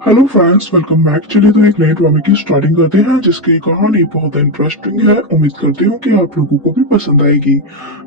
Hello friends, welcome back. चलिए तो एक नए ड्रामे की स्टार्टिंग करते हैं जिसकी कहानी बहुत इंटरेस्टिंग है। उम्मीद करती हूँ कि आप लोगों को भी पसंद आएगी।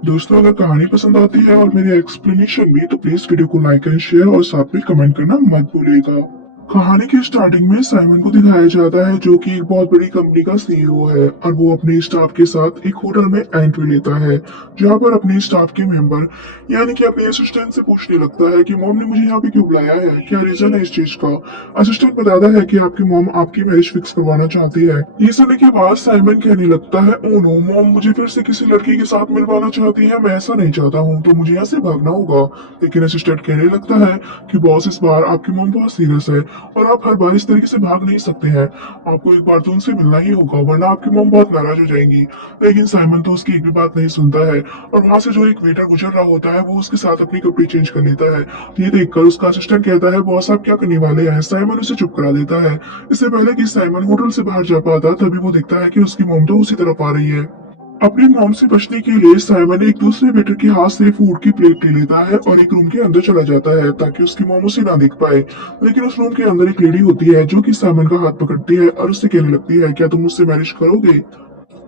दोस्तों, अगर कहानी पसंद आती है और मेरे एक्सप्लेनेशन भी, तो प्लीज वीडियो को लाइक एंड शेयर और साथ में कमेंट करना मत भूलिएगा। कहानी की स्टार्टिंग में साइमन को दिखाया जाता है जो कि एक बहुत बड़ी कंपनी का सीईओ है और वो अपने स्टाफ के साथ एक होटल में एंट्री लेता है, जहाँ पर अपने स्टाफ के मेंबर यानी कि अपने असिस्टेंट से पूछने लगता है कि मॉम ने मुझे यहाँ पे क्यों बुलाया है, क्या रीजन है इस चीज का। असिस्टेंट बताता है कि आपकी मॉम आपकी मैरिज फिक्स करवाना चाहती है। ये सुनने के बाद साइमन कहने लगता है, ओ नो, मॉम मुझे फिर से किसी लड़की के साथ मिलवाना चाहती है, मैं ऐसा नहीं चाहता हूँ, तो मुझे यहाँ से भागना होगा। लेकिन असिस्टेंट कहने लगता है कि बॉस, इस बार आपकी मॉम बहुत सीरियस है और आप हर बार इस तरीके से भाग नहीं सकते हैं। आपको एक बार तो उनसे मिलना ही होगा, वरना आपकी मॉम बहुत नाराज हो जाएंगी। लेकिन साइमन तो उसकी एक भी बात नहीं सुनता है और वहां से जो एक वेटर गुजर रहा होता है वो उसके साथ अपनी कपड़े चेंज कर लेता है। ये देखकर उसका असिस्टेंट कहता है, बॉस आप क्या करने वाले हैं। साइमन उसे चुप करा देता है। इससे पहले कि साइमन होटल से बाहर जा पाता, तभी वो देखता है कि उसकी मॉम तो उसी तरफ आ रही है। अपनी मॉम से बचने के लिए साइमन एक दूसरे वेटर के हाथ से फूड की प्लेट ले लेता है और एक रूम के अंदर चला जाता है ताकि उसकी मॉम उसे ना देख पाए। लेकिन उस रूम के अंदर एक लेडी होती है जो कि साइमन का हाथ पकड़ती है और उससे कहने लगती है, क्या तुम मुझसे मैरिज करोगे।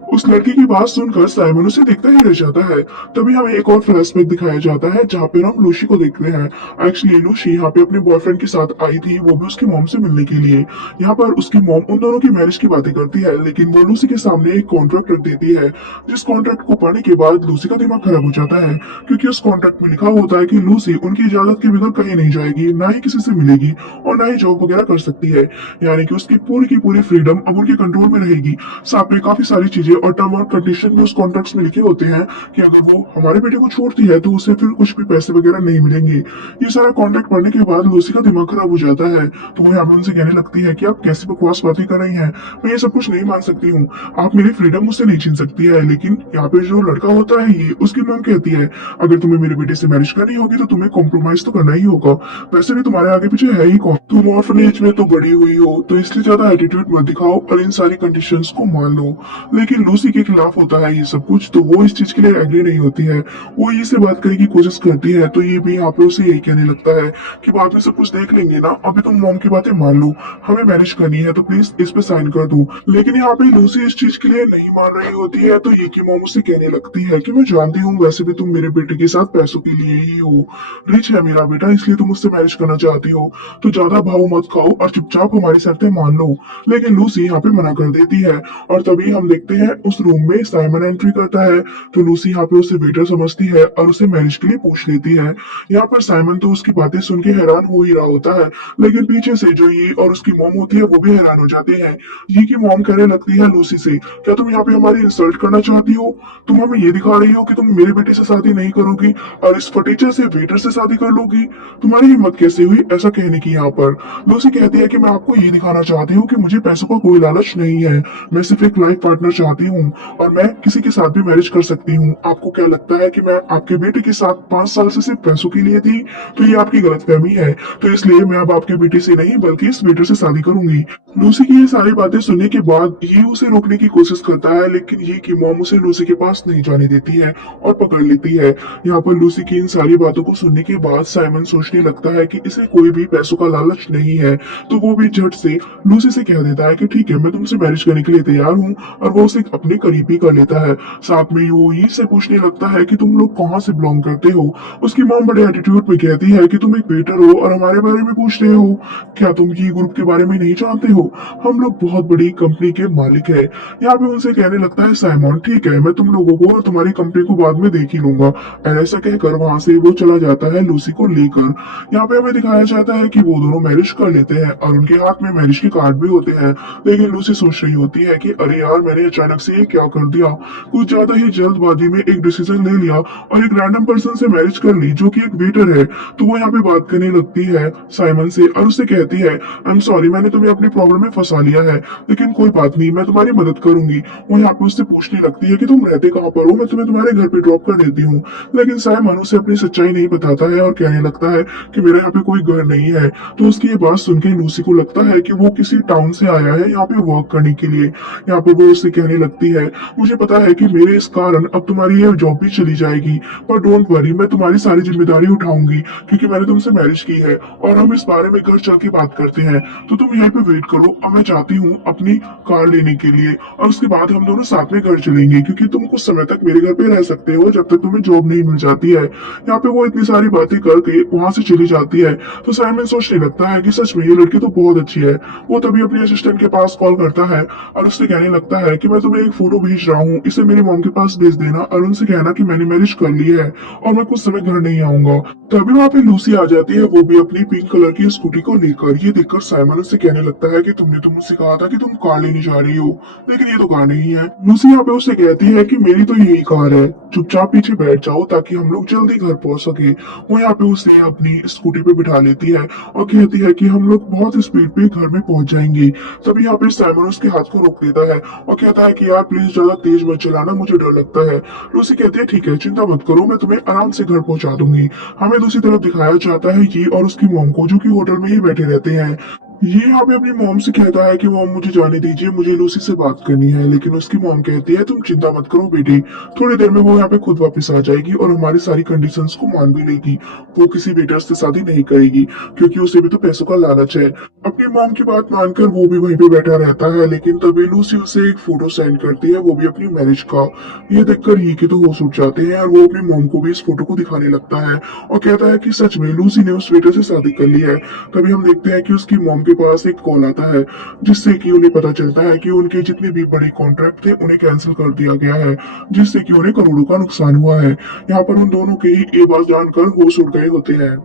उस लड़की की बात सुनकर साइमन उसे देखता ही रह जाता है। तभी हमें एक और फ्लैशबैक दिखाया जाता है जहाँ पे हम लूसी को देखते हैं। एक्चुअली लूसी यहाँ पे अपने बॉयफ्रेंड के साथ आई थी, वो भी उसकी मॉम से मिलने के लिए। यहाँ पर उसकी मॉम उन दोनों की मैरिज की बातें करती है, लेकिन वो लूसी के सामने एक कॉन्ट्रैक्ट रख देती है, जिस कॉन्ट्रैक्ट को पढ़ने के बाद लूसी का दिमाग खराब हो जाता है, क्योंकि उस कॉन्ट्रैक्ट में लिखा होता है कि लूसी उनकी इजाजत के बगैर कहीं नहीं जाएगी, ना ही किसी से मिलेगी और ना ही जॉब वगैरह कर सकती है। यानी कि उसकी पूरी की पूरी फ्रीडम अब उनके कंट्रोल में रहेगी। साथ में काफी सारी चीजें और टर्म और कंडीशन भी उस कॉन्ट्रैक्ट्स में लिखे होते हैं कि अगर वो हमारे बेटे को छोड़ती है तो उसे फिर कुछ भी पैसे वगैरह नहीं मिलेंगे। ये सारा कॉन्ट्रैक्ट पढ़ने के बाद लूसी का दिमाग खराब हो जाता है, तो वो यहाँ पे उनसे कहने लगती है कि आप कैसी बकवास बातें कर रही हैं, मैं ये सब कुछ नहीं मान सकती हूँ। आप मेरी फ्रीडम मुझसे नहीं छीन सकती है। लेकिन यहाँ पे जो लड़का होता है, ये उसकी मॉम कहती है, अगर तुम्हें मेरे बेटे से मैरिज करनी होगी तो तुम्हें कॉम्प्रोमाइज तो करना ही होगा। वैसे भी तुम्हारे आगे पीछे है ही कौन, तुम ऑर्फनेज में तो बड़ी हुई हो, तो इसलिए ज्यादा एटीट्यूड मत दिखाओ और इन सारी कंडीशंस को मान लो। लेकिन लूसी के खिलाफ होता है ये सब कुछ, तो वो इस चीज के लिए एग्री नहीं होती है। वो ये से बात करने की कोशिश करती है, तो ये भी यहाँ पे उसे यही कहने लगता है कि बाद में सब कुछ देख लेंगे ना, अभी तुम मॉम की बातें मान लो, हमें मैरिज करनी है तो प्लीज इस पे साइन कर दो। लेकिन यहाँ पे लूसी इस चीज के लिए नहीं मान रही होती है, तो ये की मॉम उसे कहने लगती है कि मैं जानती हूँ वैसे भी तुम मेरे बेटे के साथ पैसों के लिए ही हो, रिच है मेरा बेटा इसलिए तुम मुझसे मैरिज करना चाहती हो, तो ज्यादा भाव मत खाओ और चुपचाप हमारी शर्तें मान लो। लेकिन लूसी यहाँ पे मना कर देती है और तभी हम देखते हैं उस रूम में साइमन एंट्री करता है। तो लूसी यहाँ पे उसे वेटर समझती है और उसे मैरिज के लिए पूछ लेती है। यहाँ पर साइमन तो उसकी बातें सुन के हैरान हो ही रहा होता है, लेकिन पीछे से जो ये और उसकी मॉम होती है वो भी हैरान हो जाते हैं। ये की मॉम कहने लगती है लूसी से, क्या तुम यहाँ पे हमारी इंसल्ट करना चाहती हो, तुम हमें ये दिखा रही हो कि तुम मेरे बेटे से शादी नहीं करोगी और इस फटीचर से वेटर से शादी कर लोगी, तुम्हारी हिम्मत कैसे हुई ऐसा कहने की। यहाँ पर लूसी कहती है कि मैं आपको ये दिखाना चाहती हूँ कि मुझे पैसों का कोई लालच नहीं है, मैं सिर्फ एक लाइफ पार्टनर चाहती हूँ और मैं किसी के साथ भी मैरिज कर सकती हूँ। आपको क्या लगता है कि मैं आपके बेटे के साथ 5 साल से सिर्फ पैसों के लिए थी, तो ये आपकी गलतफहमी है। तो इसलिए मैं अब आपके बेटे से नहीं बल्कि इस वेटर से शादी करूंगी। लूसी की ये सारी बातें सुनने के बाद ये उसे रोकने की कोशिश करता है, लेकिन ये की मॉम उसे लूसी के पास नहीं जाने देती है और पकड़ लेती है। यहाँ पर लूसी की इन सारी बातों को सुनने के बाद साइमन सोचने लगता है कि इसे कोई भी पैसों का लालच नहीं है, तो वो भी झट से लूसी से कह देता है कि ठीक है, मैं तुमसे मैरिज करने के लिए तैयार हूँ और वो उसे अपने करीब ही कर लेता है। साथ में वो ये से पूछने लगता है कि तुम लोग कहाँ से बिलोंग करते हो। उसकी मॉम बड़े एटीट्यूड में कहती है कि तुम एक वेटर हो और हमारे बारे में पूछ रहे हो, क्या तुम ये ग्रुप के बारे में नहीं जानते हो, हम लोग बहुत बड़ी कंपनी के मालिक है। यहाँ पे उनसे कहने लगता है साइमन, ठीक है, मैं तुम लोगों को और तुम्हारी कंपनी को बाद में देख ही लूंगा। और ऐसा कहकर वहां से वो चला जाता है लूसी को लेकर। यहाँ पे हमें दिखाया जाता है कि वो दोनों मैरिज कर लेते हैं और उनके हाथ में मैरिज के कार्ड भी होते हैं। लेकिन लूसी सोच रही होती है कि अरे यार, मैंने अचानक से ये क्या कर दिया, कुछ ज्यादा ही जल्दबाजी में एक डिसीजन ले लिया और एक रैंडम पर्सन से मैरिज कर ली जो कि एक वेटर है। तो वो यहाँ पे बात करने लगती है साइमन से और उससे कहती है, आई एम सॉरी, मैंने तुम्हें अपनी प्रॉब्लम में फंसा लिया है, लेकिन कोई बात नहीं, मैं तुम्हारी मदद करूंगी। वो यहाँ पे उससे पूछने लगती है कि तुम रहते कहाँ पर हो, मैं तुम्हें तुम्हारे घर पे ड्रॉप कर देती हूँ। लेकिन साइमन उसे अपनी सच्चाई नहीं बताता है और कहने लगता है कि मेरे यहाँ पे कोई घर नहीं है। तो उसकी ये बात सुन के लूसी को लगता है कि वो किसी टाउन से आया है यहाँ पे वर्क करने के लिए। यहाँ पे वो उससे कहने लगती है। मुझे पता है कि मेरे इस कारण अब तुम्हारी ये जॉब भी चली जाएगी, पर डोंट वरी, मैं तुम्हारी सारी जिम्मेदारी उठाऊंगी क्योंकि मैंने तुमसे मैरिज की है और हम इस बारे में घर चल के बात करते हैं। तो तुम यहीं पे वेट करो, अब मैं चाहती हूँ अपनी कार लेने के लिए और उसके बाद हम दोनों साथ में घर चलेंगे क्योंकि तुम कुछ समय तक मेरे घर पे रह सकते हो जब तक तुम्हें जॉब नहीं मिल जाती है। यहाँ पे वो इतनी सारी बातें करके वहां से चली जाती है। तो साइमन सोचने लगता है कि सच में ये लड़की तो बहुत अच्छी है। वो तभी अपने असिस्टेंट के पास कॉल करता है और उससे कहने लगता है कि मैं तुम्हें एक फोटो भेज रहा हूँ, इसे मेरी मॉम के पास भेज देना और उनसे कहना कि मैंने मैरिज कर ली है और मैं कुछ समय घर नहीं आऊंगा। तभी वहाँ पे लूसी आ जाती है, वो भी अपनी पिंक कलर की स्कूटी को लेकर। ये देखकर साइमन उससे कहने लगता है कि तुमने तो मुझसे कहा था कि तुम कार लेने जा रही हो, लेकिन ये तो कार नहीं है। लूसी यहाँ पे उससे कहती है कि मेरी तो यही कार है, चुपचाप पीछे बैठ जाओ ताकि हम लोग जल्दी घर पहुंच सके। वो यहाँ पे उसे अपनी स्कूटी पे बिठा लेती है और कहती है कि हम लोग बहुत स्पीड पे घर में पहुंच जाएंगे। तभी यहाँ पे साइमन उसके हाथ को रोक देता है और कहता है कि यार प्लीज ज्यादा तेज मत चलाना, मुझे डर लगता है। लूसी कहती है ठीक है, चिंता मत करो, मैं तुम्हें आराम से घर पहुंचा दूंगी। हमें दूसरी तरफ दिखाया जाता है ये और उसकी मॉम को, जो कि होटल में ही बैठे रहते हैं। ये यहाँ पे अपनी मॉम से कहता है कि मॉम मुझे जाने दीजिए, मुझे लूसी से बात करनी है, लेकिन उसकी मॉम कहती है तुम चिंता मत करो बेटी, थोड़ी देर में वो यहाँ पे खुद वापस आ जाएगी और हमारी सारी कंडीशंस को मान भी लेगी। वो किसी वेटर से शादी नहीं करेगी क्योंकि उसे भी तो पैसों का लालच है। अपनी मॉम की बात मानकर वो भी वहीं पे बैठा रहता है, लेकिन तभी लूसी उसे एक फोटो सेंड करती है, वो भी अपनी मैरिज का। ये देखकर ही के तो होश उठ जाते हैं और वो अपनी मॉम को भी इस फोटो को दिखाने लगता है और कहता है कि सच में लूसी ने उस वेटर से शादी कर ली है। तभी हम देखते हैं कि उसकी मॉम के पास एक कॉल आता है जिससे कि उन्हें पता चलता है कि उनके जितने भी बड़े कॉन्ट्रैक्ट थे उन्हें कैंसिल कर दिया गया है, जिससे कि उन्हें करोड़ों का नुकसान हुआ है। यहाँ पर उन दोनों के ही ये बात जानकर होश उड़ गए होते हैं।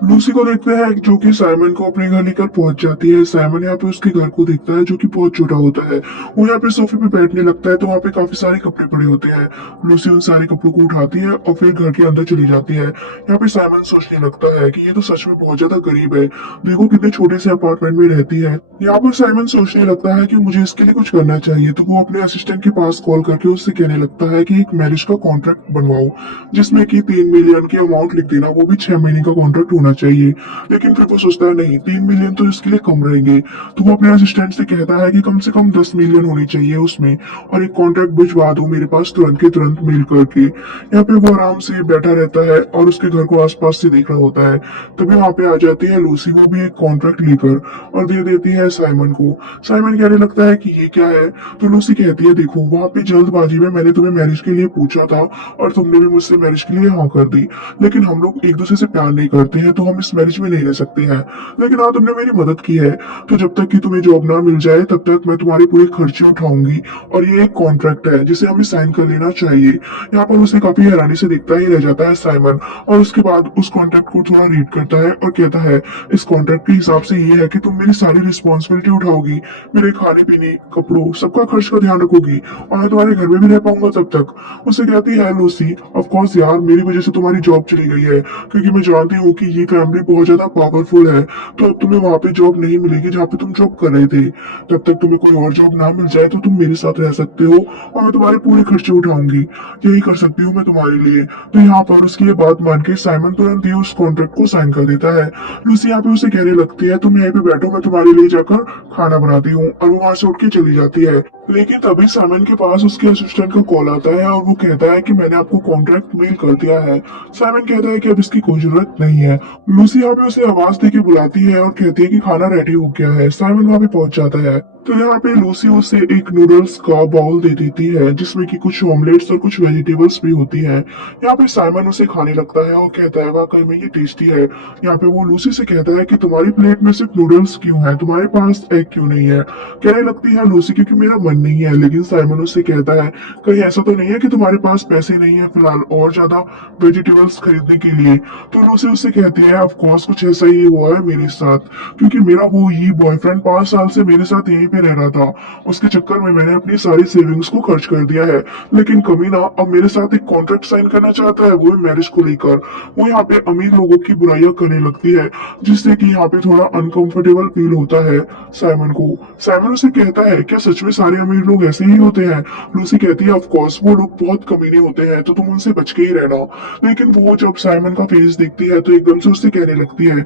लूसी को देखते हैं जो कि साइमन को अपने घर लेकर पहुंच जाती है। साइमन यहाँ पे उसके घर को देखता है जो कि बहुत छोटा होता है। वो यहाँ पे सोफे पे बैठने लगता है तो वहाँ पे काफी सारे कपड़े पड़े होते हैं। लूसी उन सारे कपड़ों को उठाती है और फिर घर के अंदर चली जाती है। यहाँ पे साइमन सोचने लगता है कि ये तो सच में बहुत ज्यादा गरीब है, देखो कितने छोटे से अपार्टमेंट में रहती है। यहाँ पर साइमन सोचने लगता है कि मुझे इसके लिए कुछ करना चाहिए, तो वो अपने असिस्टेंट के पास कॉल करके उससे कहने लगता है कि एक मैरिज का कॉन्ट्रैक्ट बनवाओ जिसमें कि 3 मिलियन की अमाउंट लिख देना, वो भी 6 महीने का कॉन्ट्रैक्ट होना चाहिए। लेकिन फिर वो सोचता है नहीं, 3 मिलियन तो इसके लिए कम रहेंगे। तो वो अपने असिस्टेंट से कहता है कि कम से कम 10 मिलियन होनी चाहिए उसमें, और एक कॉन्ट्रैक्ट भिजवा दो मेरे पास तुरंत के तुरंत मेल करके। यहाँ पे वो आराम से बैठा रहता है और उसके घर को आसपास से देख रहा होता है। तभी वहां पे आ जाती है लूसी, वो भी एक कॉन्ट्रैक्ट लेकर, और दे देती है साइमन को। साइमन कहने लगता है कि ये क्या है। तो लूसी कहती है देखो, वहां पे जल्दबाजी में मैंने तुम्हें मैरिज के लिए पूछा था और तुमने भी मुझसे मैरिज के लिए हाँ कर दी, लेकिन हम लोग एक दूसरे से प्यार नहीं करते हैं तो हम इस मैरिज में नहीं रह सकते हैं। लेकिन हाँ, तुमने मेरी मदद की है, तो जब तक कि तुम्हें जॉब ना मिल जाए तब तक मैं तुम्हारे पूरे खर्चे उठाऊंगी, और ये एक कॉन्ट्रैक्ट है जिसे हमें साइन कर लेना चाहिए। यहाँ पर उसे काफी हैरानी से देखता ही रह जाता है साइमन, और उसके बाद उस कॉन्ट्रैक्ट को थोड़ा रीड करता है और कहता है इस कॉन्ट्रैक्ट के हिसाब से ये है कि तुम मेरी सारी रिस्पॉन्सिबिलिटी उठाओगी, मेरे खाने पीने कपड़ों सबका खर्च का ध्यान रखोगी, और मैं तुम्हारे घर में भी रह पाऊंगा तब तक। उसे कहती है लूसी, ऑफ कोर्स यार, मेरी वजह से तुम्हारी जॉब चली गई है क्योंकि मैं जानती हूँ कि ये फैमिली बहुत ज्यादा पावरफुल है, तो अब तुम्हें वहां पे जॉब नहीं मिलेगी जहाँ पे तुम जॉब कर रहे थे। तब तक तुम्हें कोई और जॉब ना मिल जाए तो तुम मेरे साथ रह सकते हो और मैं तुम्हारे पूरे खर्चे उठाऊंगी, यही कर सकती हूँ मैं तुम्हारे लिए। तो यहाँ पर उसकी ये बात मान के साइमन तुरंत ही उस कॉन्ट्रैक्ट को साइन कर देता है। लूसी यहाँ पे उसे कहने लगती है तुम यहीं पे बैठो, मैं तुम्हारे लिए जाकर खाना बनाती हूँ, और वो वहां से उठ के चली जाती है। लेकिन तभी साइमन के पास उसके असिस्टेंट का कॉल आता है और वो कहता है कि मैंने आपको कॉन्ट्रैक्ट मेल कर दिया है। साइमन कहता है कि अब इसकी कोई जरूरत नहीं है। लूसी यहाँ पे उसे आवाज देके बुलाती है और कहती है कि खाना रेडी हो गया है। साइमन वहां पे पहुंच जाता है तो यहाँ पे लूसी उसे एक नूडल्स का बाउल दे देती है जिसमें कि कुछ ऑमलेट्स और कुछ वेजिटेबल्स भी होती हैं। यहाँ पे साइमन उसे खाने लगता है और कहता है वाकई में ये टेस्टी है। यहाँ पे वो लूसी से कहता है कि तुम्हारी प्लेट में सिर्फ नूडल्स क्यों है, तुम्हारे पास एग क्यों नहीं है। कहने लगती है लूसी क्योंकि मेरा मन नहीं है, लेकिन साइमन उससे कहता है कहीं ऐसा तो नहीं है कि तुम्हारे पास पैसे नहीं है फिलहाल और ज्यादा वेजिटेबल्स खरीदने के लिए। तो लूसी उससे कहती है ऑफ कोर्स कुछ ऐसा ही हुआ है मेरे साथ, क्योंकि मेरा वो ही बॉयफ्रेंड 5 साल से मेरे साथ यहीं पे रह रहा था, उसके चक्कर में मैंने अपनी सारी सेविंग्स को खर्च कर दिया है। लेकिन कमीना अब मेरे साथ एक कॉन्ट्रैक्ट साइन करना चाहता है, वो है मैरिज को लेकर। वो यहाँ पे अमीर लोगों की बुराइयां करने लगती है जिससे कि यहाँ पे थोड़ा अनकंफर्टेबल फील होता है साइमन को। साइमन उसे कहता है क्या सच में सारे अमीर लोग ऐसे ही होते हैं। लूसी कहती है ऑफ कोर्स वो लोग बहुत कमीने होते हैं, तो तुम उनसे बच के ही रहना। लेकिन वो जब साइमन का फेस देखती है तो एकदम से उससे कहने लगती है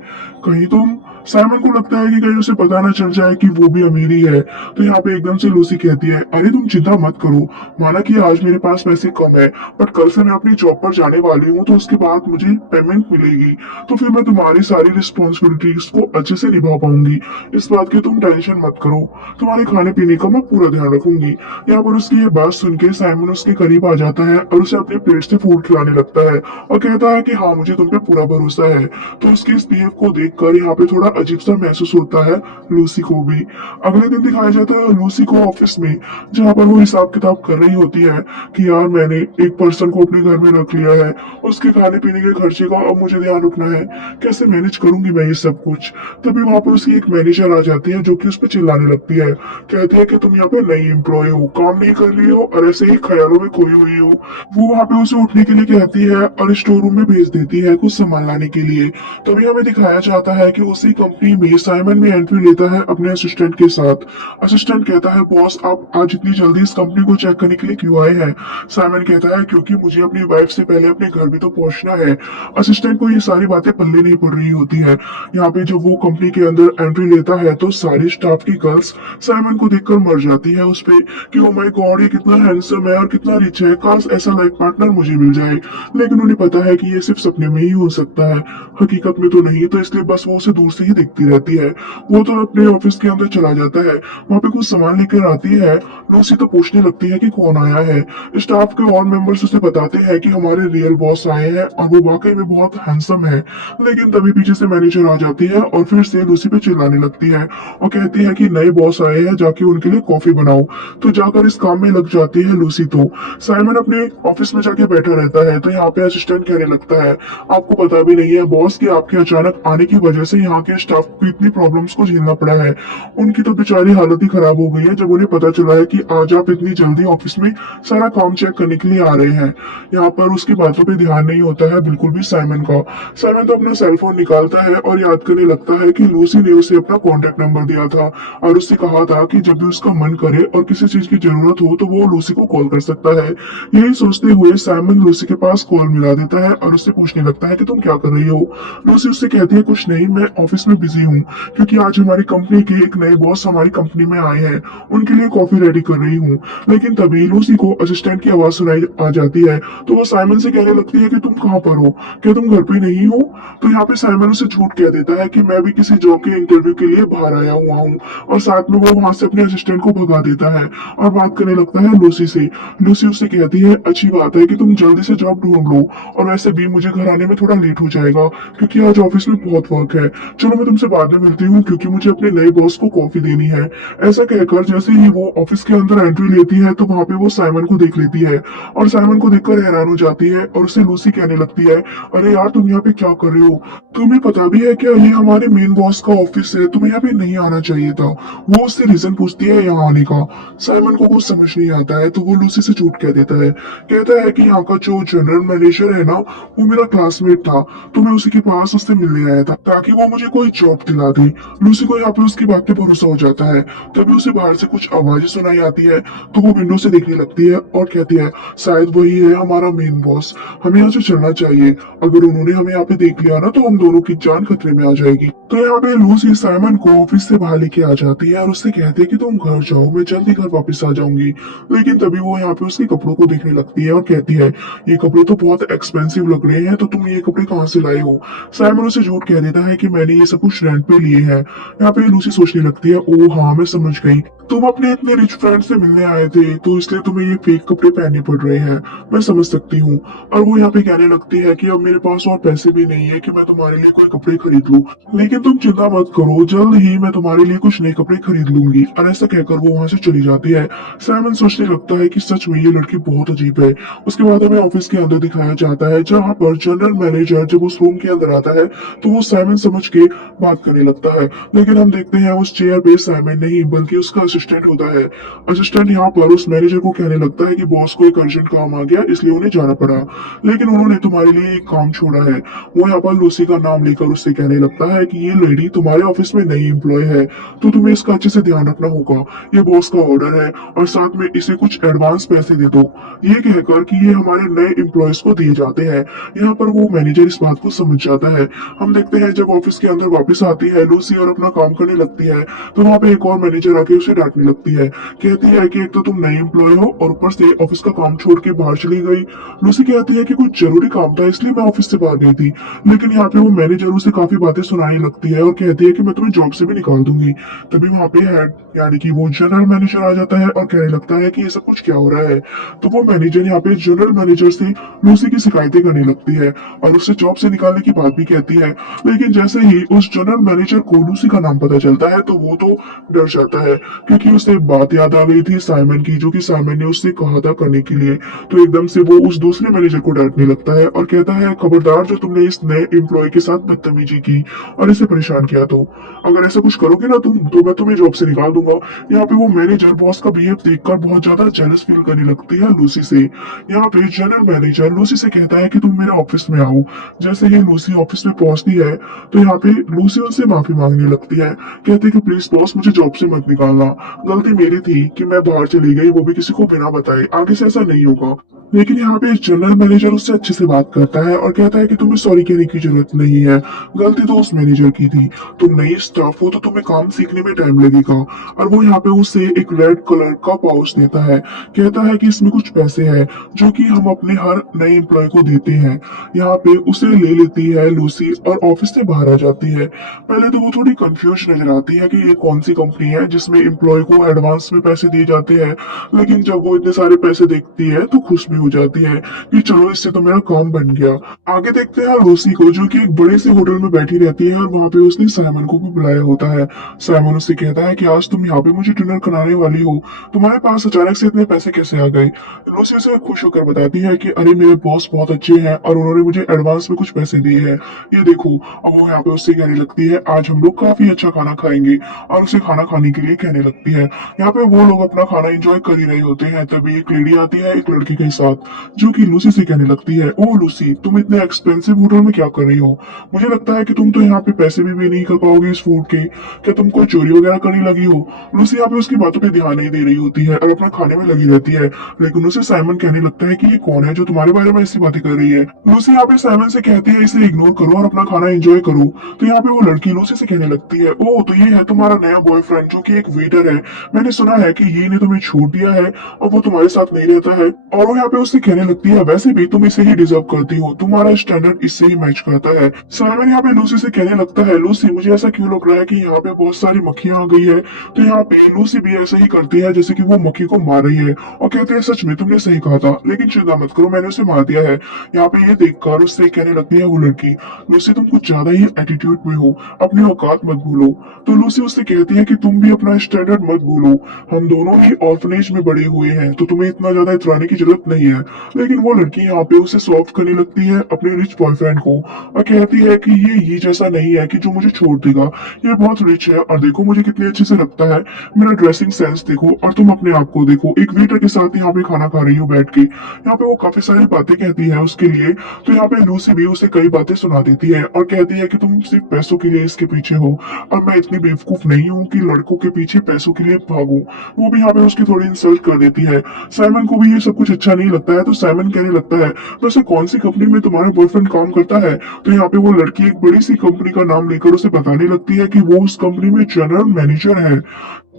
कहीं तुम। साइमन को लगता है कि कहीं उसे पता ना चल जाए कि वो भी अमीर ही है, है। तो यहाँ पे एकदम से लूसी कहती है, अरे तुम चिंता मत करो, माना कि आज मेरे पास पैसे कम है, बट कल से मैं अपनी जॉब पर जाने वाली हूँ, तो उसके बाद मुझे पेमेंट मिलेगी, तो फिर मैं तुम्हारी सारी रिस्पॉन्सिबिलिटीज को अच्छे से निभा पाऊंगी। इस बात की तुम टेंशन मत करो, तुम्हारे खाने पीने का मैं पूरा ध्यान रखूंगी। यहाँ पर उसकी ये बात सुन के साइमन उसके करीब आ जाता है और उसे अपने प्लेट से फूड खिलाने लगता है और कहता है कि हाँ, मुझे तुम पे पूरा भरोसा है। तो उसके इस बिहेव को देखकर यहाँ पे थोड़ा अजीब सा महसूस होता है लूसी को भी। अगले दिन दिखाया जाता है लूसी को ऑफिस में, जहाँ पर वो हिसाब किताब कर रही होती है कि यार मैंने एक पर्सन को अपने घर में रख लिया है, उसके खाने पीने के खर्चे का अब मुझे ध्यान रखना है, कैसे मैनेज करूंगी मैं ये सब कुछ। तभी वहां पर उसकी एक मैनेजर आ जाती है जो कि उस पर चिल्लाने लगती है, कहती है कि तुम यहाँ पे नई एम्प्लॉय हो, काम नहीं कर रही हो और ऐसे ही ख्यालों में खोई हुई हो। वो वहां पे उसे उठने के लिए कहती है और स्टोर रूम में भेज देती है कुछ सामान लाने के लिए। तभी हमें दिखाया जाता है कि उसी कंपनी में साइमन भी एंट्री लेता है अपने असिस्टेंट के साथ। असिस्टेंट कहता है, बॉस आप आज इतनी जल्दी इस कंपनी को चेक करने के लिए क्यों आए हैं? साइमन कहता है, क्योंकि मुझे अपनी वाइफ से पहले अपने घर भी तो पहुंचना है। असिस्टेंट को ये सारी बातें पल्ले नहीं पड़ रही होती है। यहाँ पे जब वो कंपनी के अंदर एंट्री लेता है तो सारी स्टाफ की गर्ल्स साइमन को देखकर मर जाती है उस पे कि ओ माय गॉड, ये कितना हैंडसम है और कितना रिच है, काश ऐसा लाइफ पार्टनर मुझे मिल जाए। लेकिन उन्हें पता है कि ये सिर्फ सपने में ही हो सकता है, हकीकत में तो नहीं, तो इसलिए बस वो उसे दूर से ही दिखती रहती है। वो तो अपने ऑफिस के अंदर चला जाता है, वहाँ पे कुछ सामान लेकर आती है। लूसी तो पूछने लगती है कि कौन आया है। स्टाफ के और मेंबर्स उसे बताते हैं कि हमारे रियल बॉस आए हैं और वो वाकई में बहुत हैंडसम है। लेकिन तभी पीछे से मैनेजर आ जाती है और फिर से लूसी पे चिल्लाने लगती है और कहती है कि नए बॉस आए हैं, जाके उनके लिए कॉफी बनाओ। तो जाकर इस काम में लग जाती है लूसी। तो साइमन अपने ऑफिस में जाके बैठा रहता है, तो यहाँ पे असिस्टेंट कहने लगता है, आपको पता भी नहीं है बॉस कि आपके अचानक आने की वजह से यहाँ के स्टाफ को इतनी प्रॉब्लम्स को झेलना पड़ा है। उनकी तो बेचारी हालत ही खराब हो गई है जब उन्हें पता चला है कि आज आप इतनी जल्दी ऑफिस में सारा काम चेक करने के लिए आ रहे हैं। यहाँ पर उसकी बातों पे ध्यान नहीं होता है बिल्कुल भी साइमन का। साइमन तो अपना सेलफोन निकालता है और याद करने लगता है कि लूसी ने उसे अपना कॉन्टेक्ट नंबर दिया था और उससे कहा था कि जब भी उसका मन करे और किसी चीज की जरूरत हो तो वो लूसी को कॉल कर सकता है। यही सोचते हुए साइमन लूसी के पास कॉल मिला देता है और उससे पूछने लगता है कि तुम क्या कर रही हो। लूसी उससे कहती है, कुछ नहीं, मैं ऑफिस में बिजी हूँ क्योंकि आज हमारी कंपनी के एक नए बॉस हमारी कंपनी में आए हैं, उनके लिए कॉफी रेडी कर रही हूँ। लेकिन तभी लूसी को असिस्टेंट की आवाज सुनाई आ जाती है, तो वो साइमन से कहने लगती है कि तुम कहाँ पर हो, क्या तुम घर पे नहीं हो? तो यहाँ पे साइमन उसे झूठ कह देता है कि मैं भी किसी जॉब के इंटरव्यू के लिए बाहर आया हुआ हूँ, और साथ में वो वहां से अपने असिस्टेंट को भगा देता है और बात करने लगता है लूसी से। लूसी उससे कहती है, अच्छी बात है कि तुम जल्दी से जॉब ढूंढ लो, और वैसे भी मुझे घर आने में थोड़ा लेट हो जाएगा क्योंकि आज ऑफिस में बहुत वर्क है। चलो मैं तुमसे बाद में मिलती हूँ क्योंकि मुझे अपने नए बॉस को कॉफी देनी है। ऐसा कहकर जैसे ही वो ऑफिस के अंदर एंट्री लेती है तो वहां पे वो साइमन को देख लेती है और साइमन को देखकर हैरान हो जाती है और उसे लूसी कहने लगती है, अरे यार तुम यहाँ पे क्या कर रहे हो? तुम्हें पता भी है क्या ये हमारे मेन बॉस का ऑफिस है, तुम्हें यहाँ पे नहीं आना चाहिए था। वो उससे रीजन पूछती है यहाँ आने का। साइमन को कुछ समझ नहीं आता है तो वो लूसी से झूठ कह देता है, कहता है कि यहाँ का जो जनरल मैनेजर है ना, वो मेरा क्लासमेट था, तो मैं उसी के पास उससे मिलने आया था ताकि वो मुझे कोई जॉब दिला दे। लूसी को यहाँ पे उसकी बात पे भरोसा हो जाता है। तभी उसे बाहर से कुछ आवाजें सुनाई आती है, तो वो विंडो से देखने लगती है और कहती है, शायद वही है हमारा मेन बॉस, हमें यहाँ से चलना चाहिए, अगर उन्होंने हमें यहाँ पे देख लिया ना तो हम दोनों की जान खतरे में आ जाएगी। तो यहाँ पे लूसी साइमन को ऑफिस से बाहर लेके आ जाती है और उससे कहती है कि तुम घर जाओ, मैं जल्दी घर वापस आ जाऊंगी। लेकिन तभी वो यहाँ पे उसके कपड़ों को देखने लगती है और कहती है, ये कपड़े तो बहुत एक्सपेंसिव लग रहे हैं, तो तुम ये कपड़े कहाँ से लाए हो? साइमन उसे झूठ कह देता है कि मैंने ये सब कुछ रेंट पे लिए हैं। यहाँ पे लूसी सोचने लगती है, ओ हाँ मैं समझ गई, तुम अपने इतने रिच फ्रेंड से मिलने आए थे तो इसलिए तुम्हें ये फेक कपड़े पहनने पड़ रहे हैं, मैं समझ सकती हूँ। और वो यहाँ पे कहने लगती है कि अब मेरे पास और पैसे भी नहीं है कि मैं तुम्हारे लिए कोई कपड़े खरीद लूं, लेकिन तुम चिंता मत करो, जल्द ही मैं तुम्हारे लिए कुछ नए कपड़े खरीद लूंगी। और ऐसा कहकर वो वहां से चली जाती है। साइमन सोचने लगता है कि सच में ये लड़की बहुत अजीब है। उसके बाद हमें ऑफिस के अंदर दिखाया जाता है जहाँ पर जनरल मैनेजर जब उस रूम के अंदर आता है तो वो साइमन समझ के बात करने लगता है, लेकिन हम देखते हैं उस चेयर पे साइमन नहीं बल्कि उसका असिस्टेंट होता है। असिस्टेंट यहाँ पर उस मैनेजर को कहने लगता है कि बॉस को एक अर्जेंट काम आ गया इसलिए उन्हें जाना पड़ा, लेकिन उन्होंने तुम्हारे लिए एक काम छोड़ा है। वो यहाँ पर लूसी का नाम लेकर उससे कहने लगता है कि ये लेडी तुम्हारे ऑफिस में नई एम्प्लॉय है, तो तुम्हें इसका अच्छे से ध्यान रखना होगा, ये बॉस का ऑर्डर है, और साथ में इसे कुछ एडवांस पैसे दे दो। ये कहकर कि ये हमारे नए एम्प्लॉयज को दिए जाते हैं। यहाँ पर वो मैनेजर इस बात को समझ जाता है। हम देखते हैं जब ऑफिस के अंदर वापस आती है लूसी और अपना काम करने लगती है तो वहाँ पे एक एक और मैनेजर आके उसे डांटने लगती है। कहती है कि एक तो तुम नई एम्प्लॉय हो और ऊपर से ऑफिस का काम छोड़ के बाहर चली गई। लूसी कहती है कि कुछ जरूरी काम था इसलिए मैं ऑफिस से बाहर गई थी। लेकिन यहाँ पे वो मैनेजर उसे काफी बातें सुनाने लगती है और कहती है कि मैं तुम्हें जॉब से भी निकाल दूंगी। तभी वहाँ पे हेड यानी कि वो जनरल मैनेजर आ जाता है और कहने लगता है कि ये सब कुछ क्या हो रहा है। तो वो मैनेजर यहाँ पे जनरल मैनेजर से लूसी की शिकायतें करने लगती है और उससे जॉब से निकालने की बात भी कहती है। लेकिन जैसे ही उस जनरल मैनेजर को लूसी का नाम पता चलता है तो वो तो डर जाता है, क्योंकि उसे बात याद आ गई थी साइमन की, जो कि साइमन ने उससे कहा था करने के लिए। तो एकदम से वो उस दूसरे मैनेजर को डांटने लगता है और कहता है, खबरदार जो तुमने इस नए एम्प्लॉय के साथ बदतमीजी की और इसे परेशान किया, तो अगर ऐसा कुछ करोगे ना तुम, तो मैं तुम्हें जॉब से निकाल दूंगा। यहाँ पे वो मैनेजर बॉस का बिहेव देखकर बहुत ज्यादा जेलस फील करने लगती है लूसी से। यहाँ पे जनरल मैनेजर लूसी से कहता है कि तुम मेरे ऑफिस में आओ। जैसे ही लूसी ऑफिस में पहुंचती है तो यहाँ पे लूसी उनसे माफी मांगने लगती है। कहती है कि प्लीज बॉस मुझे जॉब से मत निकालना, गलती मेरी थी कि मैं बाहर चली गई, वो भी किसी को बिना बताए, आगे से ऐसा नहीं होगा। लेकिन यहाँ पे जनरल मैनेजर उससे अच्छे से बात करता है और कहता है कि तुम्हें सॉरी कहने की जरूरत नहीं है, गलती तो उस मैनेजर की थी, तुम नई स्टाफ हो तो तुम्हें काम सीखने में टाइम लगेगा। और वो यहाँ पे उसे एक रेड कलर का पाउच देता है। कहता है कि इसमें कुछ पैसे हैं जो कि हम अपने हर नए एम्प्लॉय को देते हैं। यहाँ पे उसे ले लेती है लूसी और ऑफिस से बाहर आ जाती है। पहले तो वो थोड़ी कंफ्यूज नजर आती है कि ये कौन सी कंपनी है जिसमें एम्प्लॉय को एडवांस में पैसे दिए जाते हैं, लेकिन जब वो इतने सारे पैसे देखती है तो खुश भी हो जाती है कि चलो इससे तो मेरा काम बन गया। आगे देखते हैं लूसी को, जो कि एक बड़े से होटल में बैठी रहती है और वहां पे उसने साइमन को भी बुलाया होता है। साइमन उससे कहता है कि आज तुम यहाँ पे मुझे डिनर कराने वाली हो, तुम्हारे पास अचानक से इतने पैसे कैसे आ गए। लूसी उसे खुश होकर बताती है कि अरे मेरे बॉस बहुत अच्छे हैं और उन्होंने मुझे एडवांस में कुछ पैसे दिए हैं, ये देखो। अब वो यहाँ पे उससे कहने लगती है आज हम लोग काफी अच्छा खाना खाएंगे और उसे खाना खाने के लिए कहने लगती है। यहाँ पे वो लोग अपना खाना एंजॉय कर ही रहे होते हैं, तभी एक लेडी आती है एक लड़के के साथ, जो कि लूसी से कहने लगती है, ओ लूसी तुम इतने एक्सपेंसिव होटल में क्या कर रही हो, मुझे लगता है कि तुम तो यहाँ पे पैसे भी नहीं कर पाओगे इस फूड के, क्या तुम कोई चोरी वगैरह करने लगी हो। लूसी यहाँ पे उसकी बातों पे ध्यान नहीं दे रही होती है और अपना खाने में लगी रहती है। लेकिन उसे साइमन कहने लगता है कि ये कौन है जो तुम्हारे बारे में ऐसी बातें कर रही है। लूसी यहाँ पे साइमन से कहती है इसे इग्नोर करो और अपना खाना एंजॉय करो। तो यहाँ पे वो लड़की लूसी से कहने लगती है, ओ तो ये है तुम्हारा नया बॉयफ्रेंड जो कि एक वेटर है, मैंने सुना है कि ये ने तुम्हें छोड़ दिया है और वो तुम्हारे साथ नहीं रहता है। और वो यहाँ पे उससे कहने लगती है वैसे भी तुम इसे ही डिजर्व करती हो, तुम्हारा स्टैंडर्ड इससे ही मैच करता है। साइमन यहाँ पे लूसी से कहने लगता है, लूसी मुझे ऐसा क्यों लग रहा है कि यहाँ पे बहुत सारी मक्खियां आ गई है। तो यहाँ पे लूसी भी ऐसा ही करती है जैसे कि वो मक्खी को मार रही है और कहते हैं सच में तुमने सही कहा था, लेकिन चिंता मत करो मैंने उसे मार दिया है। यहाँ पे ये देखकर उससे कहने लगती है वो लड़की, लूसी तुम कुछ ज्यादा ही एटीट्यूड में हो, अपनी औकात मत भूलो। तो लूसी उससे कहती है कि तुम भी अपना स्टैंडर्ड मत भूलो, हम दोनों ही ऑर्फनेज में बड़े हुए हैं तो तुम्हें इतना ज्यादा इतराने की जरूरत नहीं है। लेकिन वो लड़की यहाँ पे उसे सॉफ्ट करने लगती है अपने रिच बॉयफ्रेंड को और कहती है कि ये जैसा नहीं है कि जो मुझे छोड़ देगा, ये बहुत रिच है और देखो मुझे कितने अच्छे से लगता है, मेरा ड्रेसिंग सेंस देखो और तुम अपने आप को देखो, एक वेटर के साथ यहाँ पे खाना खा रही हो बैठ के। यहाँ पे वो काफी सारी बातें कहती है उसके लिए। तो यहाँ पे लूसी भी उसे कई बातें सुना देती है और कहती है कि तुम सिर्फ पैसों के लिए इसके पीछे हो और मैं इतनी बेवकूफ नहीं हूँ कि लड़कों के पीछे पैसों के लिए भागूं। वो भी यहाँ पे उसकी थोड़ी इंसल्ट कर देती है। साइमन को भी ये सब कुछ अच्छा नहीं लगता है, तो साइमन कहने लगता है वैसे कौन सी कंपनी में तुम्हारा बॉयफ्रेंड काम करता है। तो यहाँ पे वो लड़की एक बड़ी सी कंपनी का नाम लेकर उसे बताने लगती है कि वो उस कंपनी में जनरल मैनेजर है।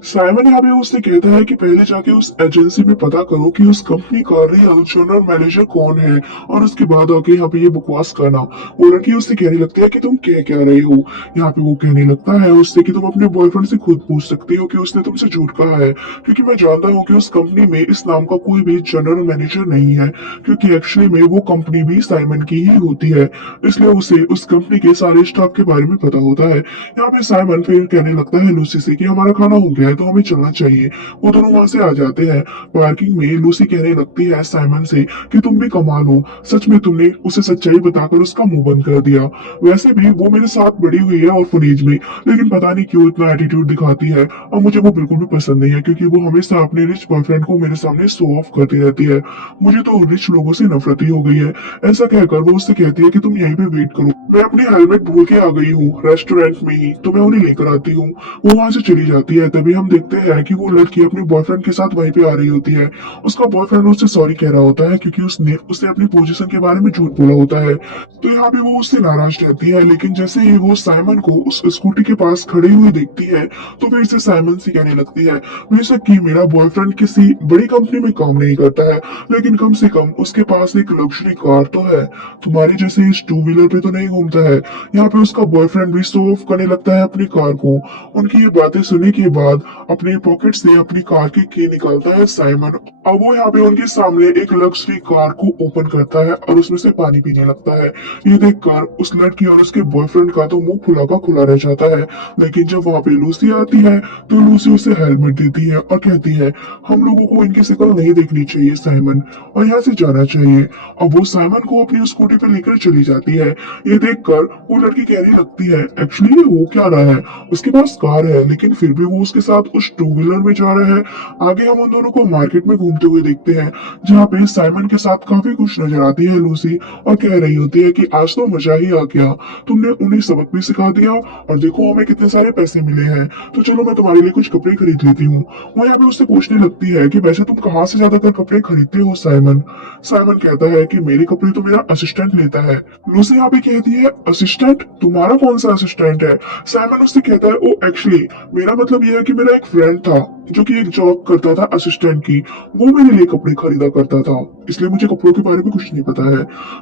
साइमन यहाँ पे उससे कहता है कि पहले जाके उस एजेंसी में पता करो कि उस कंपनी का रियल जनरल मैनेजर कौन है और उसके बाद आके यहाँ पे ये बकवास करना। वो लड़की उससे कहने लगती है कि तुम कह क्या रहे हो। यहाँ पे वो कहने लगता है उससे कि तुम अपने बॉयफ्रेंड से खुद पूछ सकते हो कि उसने तुमसे झूठ कहा है, क्योंकि मैं जानता हूँ कि उस कंपनी में इस नाम का कोई भी जनरल मैनेजर नहीं है, क्योंकि एक्चुअली में वो कंपनी भी साइमन की ही होती है, इसलिए उसे उस कंपनी के सारे स्टाफ के बारे में पता होता है। यहाँ पे साइमन फिर कहने लगता है लूसी से कि हमारा खाना हो गया है तो हमें चलना चाहिए। वो दोनों वहां से आ जाते हैं। पार्किंग में लूसी कहने लगती है साइमन से कि तुम भी कमाल हो, सच में तुमने उसे सच्चाई बताकर उसका मुंह बंद कर दिया। वैसे भी वो मेरे साथ बड़ी हुई है ऑर्फनेज में, लेकिन पता नहीं क्यों इतना एटीट्यूड दिखाती है और मुझे वो बिल्कुल भी पसंद नहीं है, क्योंकि वो हमेशा अपने रिच बॉयफ्रेंड को मेरे सामने शो ऑफ करती रहती है। मुझे तो रिच लोगों से नफरत ही हो गई है। ऐसा कहकर वो उससे कहती है कि तुम यहीं पे वेट करो, मैं अपनी हेलमेट भूल के आ गई हूँ रेस्टोरेंट में ही, तो मैं उन्हें लेकर आती हूँ। वो वहां से चली जाती है। तभी हम देखते हैं कि वो लड़की अपने बॉयफ्रेंड के साथ वहीं पे आ रही होती है। उसका बॉयफ्रेंड उससे सॉरी कह रहा होता है क्योंकि उसने उससे अपनी पोजीशन के बारे में झूठ बोला होता है। तो यहाँ पे वो उससे नाराज रहती है, लेकिन जैसे ही वो साइमन को उस स्कूटी के पास खड़े हुए देखती है तो फिर से साइमन से कहने लगती है, बेशक कि मेरा बॉयफ्रेंड किसी बड़ी कंपनी में काम नहीं करता है, लेकिन कम से कम उसके पास एक लग्जरी कार तो है, तुम्हारे जैसे इस टू व्हीलर पे तो नहीं घूमता है। यहाँ पे उसका बॉयफ्रेंड भी शो ऑफ करने लगता है अपनी कार को। उनकी ये बातें सुनने के बाद अपने पॉकेट से अपनी कार की निकालता है साइमन। अब वो यहाँ पे उनके सामने एक लग्जरी कार को ओपन करता है और उसमें से पानी पीने लगता है। ये देखकर उस लड़की और उसके बॉयफ्रेंड का तो मुंह खुला का खुला रह जाता है। लेकिन जब वहाँ पे लूसी आती है तो लूसी उसे हेलमेट देती है और कहती है, हम लोगों को इनकी शक्ल नहीं देखनी चाहिए साइमन, और यहाँ से जाना चाहिए। अब वो साइमन को अपनी स्कूटी पे लेकर चली जाती है। ये देखकर वो लड़की कहने लगती है, एक्चुअली ये हो क्या रहा है, उसके पास कार है लेकिन फिर भी वो उसके साथ उस टू व्हीलर में जा रहा है। आगे हम उन दोनों को मार्केट में घूमते हुए देखते हैं, जहाँ पे साइमन के साथ काफी खुश नजर आती है लूसी और कह रही होती है कि आज तो मजा ही आ गया, तुमने उन्हें सबक भी सिखा दिया और देखो हमें कितने सारे पैसे मिले हैं, तो चलो मैं तुम्हारे लिए कुछ कपड़े खरीद लेती हूँ। वो यहाँ पे उससे पूछने लगती है कि वैसे तुम कहाँ से ज्यादातर कपड़े खरीदते हो साइमन। साइमन कहता है कि मेरे कपड़े तो मेरा असिस्टेंट लेता है। लूसी यहाँ पे कहती है, असिस्टेंट, तुम्हारा कौन सा असिस्टेंट है। साइमन उससे कहता है, ओ एक्चुअली मेरा मतलब यह है कि मेरा एक फ्रेंड था जो कि एक जॉब करता था असिस्टेंट की, वो मेरे लिए कपड़े खरीदा करता था, इसलिए मुझे कपड़ों के बारे में कुछ नहीं पता है।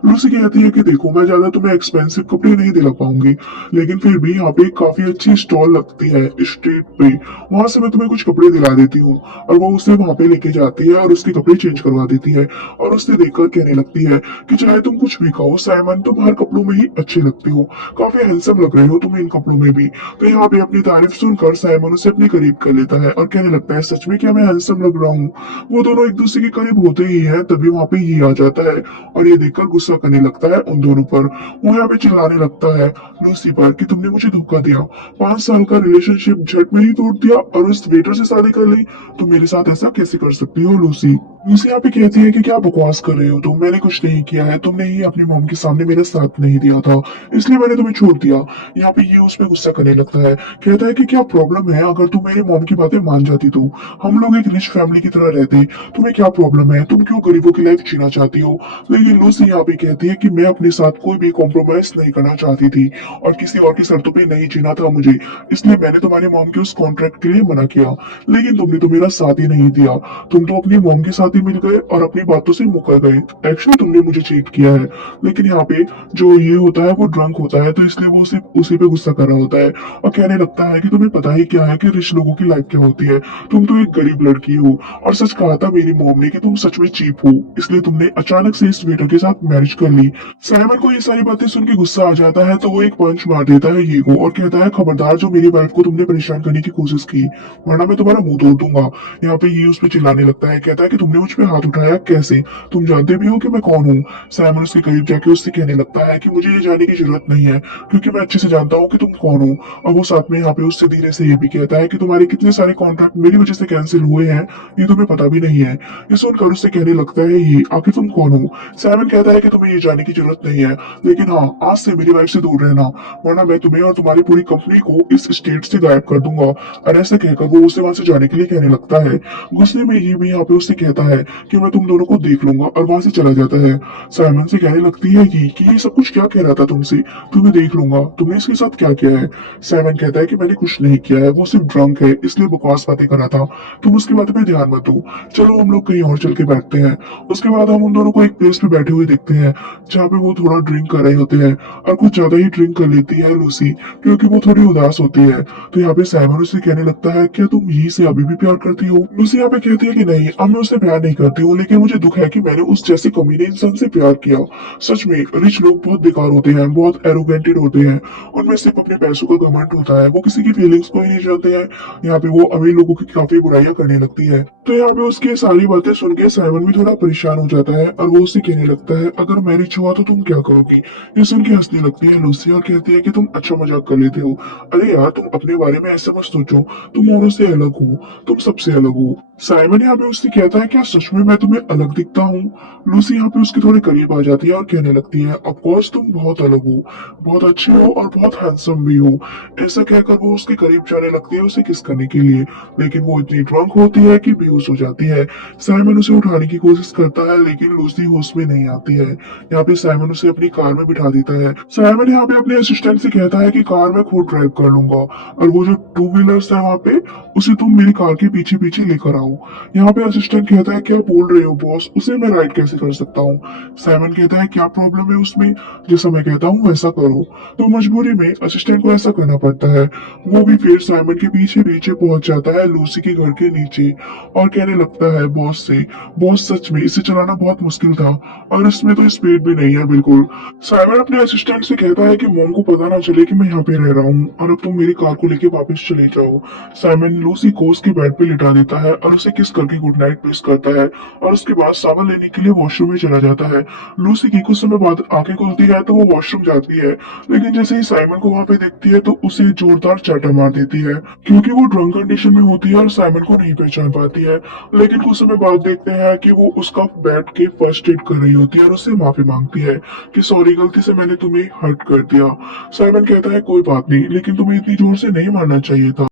लूसी कहती है कि देखो मैं ज्यादा तुम्हें एक्सपेंसिव कपड़े नहीं दिला पाऊंगी, लेकिन फिर भी यहाँ पे काफी अच्छी स्टॉल लगती है स्ट्रीट पे, वहां से मैं तुम्हें कुछ कपड़े दिला देती हूँ। और वो उसे वहां पे लेके जाती है और उसके कपड़े चेंज करवा देती है और उससे देखकर कहने लगती है कि चाहे तुम कुछ भी कहो साइमन, तुम हर कपड़ों में ही अच्छे लगते हो, काफी हैंडसम लग रहे हो तुम इन कपड़ों में भी। तो यहाँ पे अपनी तारीफ सुनकर साइमन उसे अपने करीब कर लेता है और कहने लगता है, सच में क्या मैं हैंडसम लग रहा हूँ। वो दोनों एक दूसरे के करीब होते ही है तभी वहां पे ये आ जाता है और ये देखकर गुस्सा करने लगता है उन दोनों पर। वो यहाँ पे चिल्लाने लगता है लूसी पर कि तुमने मुझे धोखा दिया, 5 साल का रिलेशनशिप झट में ही तोड़ दिया और उस वेटर से शादी कर ली, तुम मेरे साथ ऐसा कैसे कर सकती हो लूसी। लूसी यहाँ पे कहती है कि क्या बकवास कर रहे हो तुम, मैंने कुछ नहीं किया है, तुमने ही अपनी मॉम के सामने मेरा साथ नहीं दिया था, इसलिए मैंने तुम्हें छोड़ दिया। यहाँ पे ये उस पर गुस्सा करने लगता है, कहता है कि क्या प्रॉब्लम है अगर तुम मेरी मॉम की बातें मान जाती तो, हम लोग एक रिच फैमिली की तरह रहते, तुम्हें क्या प्रॉब्लम है, तुम क्यों गरीबों की लाइफ जीना चाहती हो। लेकिन लूसी यहाँ पे कहती है कि मैं अपने साथ कोई भी कॉम्प्रोमाइज नहीं करना चाहती थी और किसी और की शर्तों पे नहीं जीना था मुझे, इसलिए मैंने तुम्हारी मॉम के उस कॉन्ट्रैक्ट के लिए मना किया, लेकिन तुमने तो मेरा साथ ही नहीं दिया, तुम तो अपनी मॉम के साथ ही मिल गए और अपनी बातों से मुकर गए। एक्चुअली तुमने मुझे चीट किया है। लेकिन यहाँ पे जो ये होता है वो ड्रंक होता है, तो इसलिए वो उसी उसी पे गुस्सा कर रहा होता है और कहने लगता है कि तुम्हें पता ही क्या है कि रिच लोगों की लाइफ क्या होती है, तुम तो एक गरीब लड़की हो और सच कहा था मेरी मॉम ने कि तुम सच में चीप हो, इसलिए तुमने अचानक से इस वेटर के साथ मैरिज कर ली। साइमन को ये सारी बातें सुन के गुस्सा आ जाता है तो वो एक पंच मार देता है ये को और कहता है, खबरदार जो मेरी वाइफ को तुमने परेशान करने की कोशिश की, वरना मैं तुम्हारा मुंह तोड़ दूंगा। यहाँ पे ये उस पर चिल्लाने लगता है, कहता है कि तुमने मुझ पे हाथ उठाया कैसे, तुम जानते भी हो कि मैं कौन हूँ। साइमन उसके करीब जाके उससे कहने लगता है कि मुझे ये जानने की जरूरत नहीं है क्योंकि मैं अच्छे से जानता हूँ कि तुम कौन हो। और वो साथ में यहाँ पे उससे धीरे से ये भी कहता है कि तुम्हारे कितने सारे कॉन्ट्रैक्ट मेरी वजह से कैंसिल हुए हैं ये तुम्हें पता भी नहीं है। ये सुनकर उससे कहने लगता है, ये आखिर तुम कौन हो। साइमन कहता है कि तुम्हें ये जानने की जरूरत नहीं है, लेकिन हाँ आज से मेरी वाइफ से दूर रहना, वरना मैं तुम्हें और तुम्हारी पूरी कंपनी को इस स्टेट से गायब कर दूंगा। और ऐसे कहकर वो उसे वहां से जाने के लिए कहने लगता है। गुस्से में ये भी यहाँ पे उससे कहता है कि मैं तुम दोनों को देख लूंगा और वहां से चला जाता है। साइमन से कहने लगती है कि ये सब कुछ क्या कह रहा था तुमसे, तुम्हें देख लूंगा, तुमने इसके साथ क्या किया है। साइमन कहता है कि मैंने कुछ नहीं किया है, वो सिर्फ ड्रंक है इसलिए बकवास बातें कर रहा था, तुम उसकी बातों पे ध्यान मत दो, चलो हम लोग कहीं और चल के बैठते हैं। उसके बाद हम उन दोनों को एक प्लेस पे बैठे हुए देखते हैं जहाँ पे वो थोड़ा ड्रिंक कर रहे होते हैं और कुछ ज्यादा ही ड्रिंक कर लेती है लूसी क्योंकि वो थोड़ी उदास होती है। तो यहाँ पे साइमन उसे कहने लगता है, क्या तुम ही से अभी भी प्यार करती हो। लूसी यहाँ पे कहती है कि नहीं, अब मैं उससे प्यार नहीं करती हूँ, लेकिन मुझे दुख है कि मैंने उस जैसे कमीने इंसान से प्यार किया। सच में रिच लोग बहुत बेकार होते हैं, बहुत एरोगेंटेड होते हैं, उनमें सिर्फ अपने पैसों का घमंड होता है, वो किसी की फीलिंग्स को ही नहीं जानते हैं। यहाँ पे वो अमीर लोगों की काफी बुराइयां करने लगती है। तो यहाँ पे उसकी सारी बातें सुन के साइमन भी थोड़ा परेशान हो जाता है और वो उससे कहने लगता है, अगर मैरिज हुआ तो तुम क्या करोगी। ये सुन के हंसने लगती है लूसी और कहती है कि तुम अच्छा मजाक कर लेते हो, अरे यार तुम अपने बारे में ऐसा मत सोचो, तुम औरों से अलग हो, तुम सबसे अलग हो। साइमन यहाँ पे उससे कहता है, क्या सच में मैं तुम्हें अलग दिखता हूँ। लूसी यहाँ पे उसके थोड़े करीब आ जाती है और कहने लगती है, ऑफ कोर्स तुम बहुत अलग हो, बहुत अच्छे हो और बहुत हैंडसम भी हो। ऐसा कहकर वो उसके करीब जाने लगती है उसे किस करने के लिए, लेकिन वो इतनी ड्रंक होती है कि बेहोश हो जाती है। साइमन उसे उठाने की कोशिश करता है लेकिन लूसी होश में नहीं आती है। यहाँ पे साइमन उसे अपनी कार में बिठा देता है। साइमन यहाँ पे अपने असिस्टेंट से कहता है कि कार मैं खुद ड्राइव कर लूंगा और वो जो टू व्हीलर्स है वहाँ पे उसे तुम मेरी कार के पीछे पीछे लेकर आओ। यहाँ पे असिस्टेंट कहता है क्या बोल रहे हो बॉस, उसे मैं राइड कैसे कर सकता हूँ। साइमन कहता है क्या प्रॉब्लम है उसमें, जैसा मैं कहता हूँ वैसा करो। तो मजबूरी में असिस्टेंट को ऐसा करना पड़ता है। वो भी फिर साइमन के पीछे पीछे पहुंच जाता है लूसी के घर के नीचे और कहने लगता है बॉस से, बॉस सच में इसे चलाना बहुत मुश्किल था और इसमें तो स्पीड भी नहीं है बिल्कुल। साइमन अपने असिस्टेंट से कहता है कि मॉम को पता ना चले कि मैं यहाँ पे रह रहा हूँ और अब तुम मेरी कार को लेके वापस चले जाओ। साइमन लूसी को उसके बेड पे लिटा देता है और उसे किस करके गुड नाइट विश करता है और उसके बाद सावन लेने के लिए वॉशरूम में चला जाता है। लूसी की कुछ समय बाद आंखें खुलती है तो वो वॉशरूम जाती है, लेकिन जैसे ही साइमन को वहां पे देखती है तो उसे जोरदार चाटा मार देती है क्योंकि वो ड्रंक कंडीशन में होती है और साइमन को नहीं पहचान पाती है। लेकिन कुछ समय बाद देखते हैं कि वो उसका बैठ के फर्स्ट एड कर रही होती है और उससे माफी मांगती है कि सॉरी गलती से मैंने तुम्हें हर्ट कर दिया। साइमन कहता है कोई बात नहीं, लेकिन तुम्हें इतनी जोर से नहीं मारना चाहिए था।